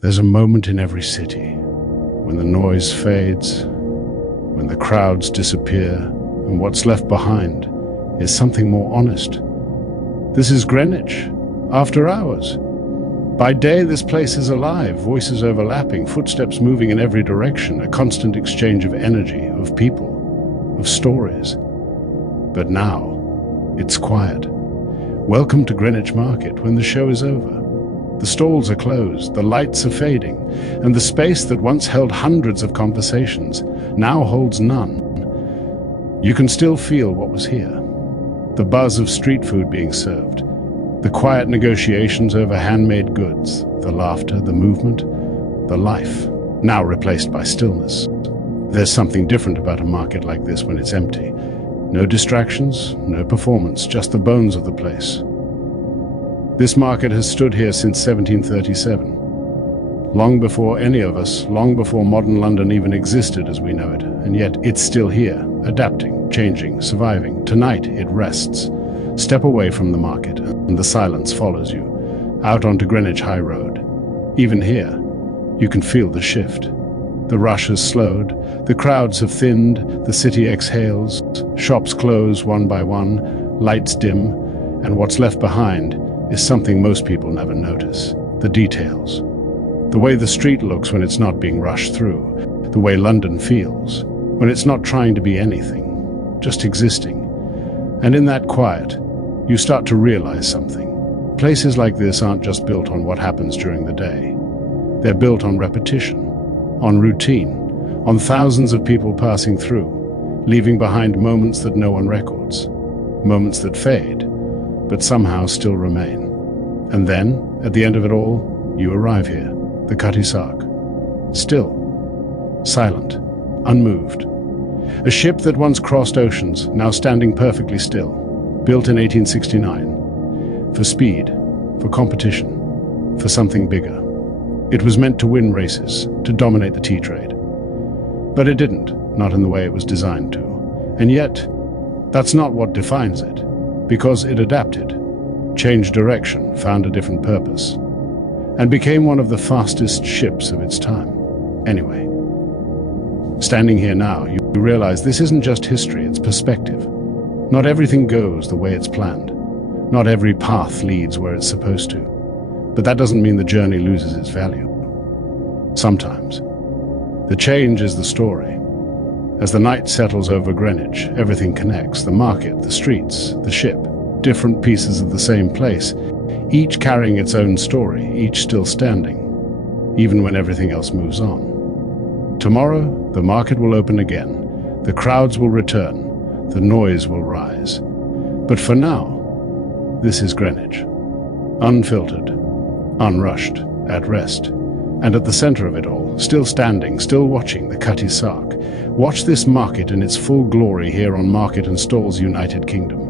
There's a moment in every city when the noise fades, when the crowds disappear, and what's left behind is something more honest. This is Greenwich, after hours. By day, this place is alive, voices overlapping, footsteps moving in every direction, a constant exchange of energy, of people, of stories. But now, it's quiet. Welcome to Greenwich Market when the show is over. The stalls are closed, the lights are fading, and the space that once held hundreds of conversations now holds none. You can still feel what was here. The buzz of street food being served, the quiet negotiations over handmade goods, the laughter, the movement, the life, now replaced by stillness. There's something different about a market like this when it's empty. No distractions, no performance, just the bones of the place. This market has stood here since 1737. Long before any of us, long before modern London even existed as we know it, and yet it's still here, adapting, changing, surviving. Tonight it rests. Step away from the market, and the silence follows you, out onto Greenwich High Road. Even here, you can feel the shift. The rush has slowed, the crowds have thinned, the city exhales, shops close one by one, lights dim, and what's left behind is something most people never notice: the details. The way the street looks when it's not being rushed through, the way London feels when it's not trying to be anything, just existing. And in that quiet, you start to realize something. Places like this aren't just built on what happens during the day. They're built on repetition, on routine, on thousands of people passing through, leaving behind moments that no one records, moments that fade, but somehow still remain. And then, at the end of it all, you arrive here, the Cutty Sark. Still, silent, unmoved. A ship that once crossed oceans, now standing perfectly still, built in 1869, for speed, for competition, for something bigger. It was meant to win races, to dominate the tea trade. But it didn't, not in the way it was designed to. And yet, that's not what defines it. Because it adapted, changed direction, found a different purpose, and became one of the fastest ships of its time. Anyway, standing here now, you realize this isn't just history, it's perspective. Not everything goes the way it's planned. Not every path leads where it's supposed to. But that doesn't mean the journey loses its value. Sometimes. The change is the story. As the night settles over Greenwich, everything connects: the market, the streets, the ship, different pieces of the same place, each carrying its own story, each still standing, even when everything else moves on. Tomorrow, the market will open again, the crowds will return, the noise will rise. But for now, this is Greenwich, unfiltered, unrushed, at rest. And at the center of it all, still standing, still watching, the Cutty Sark. Watch this market in its full glory here on Market and Stalls United Kingdom.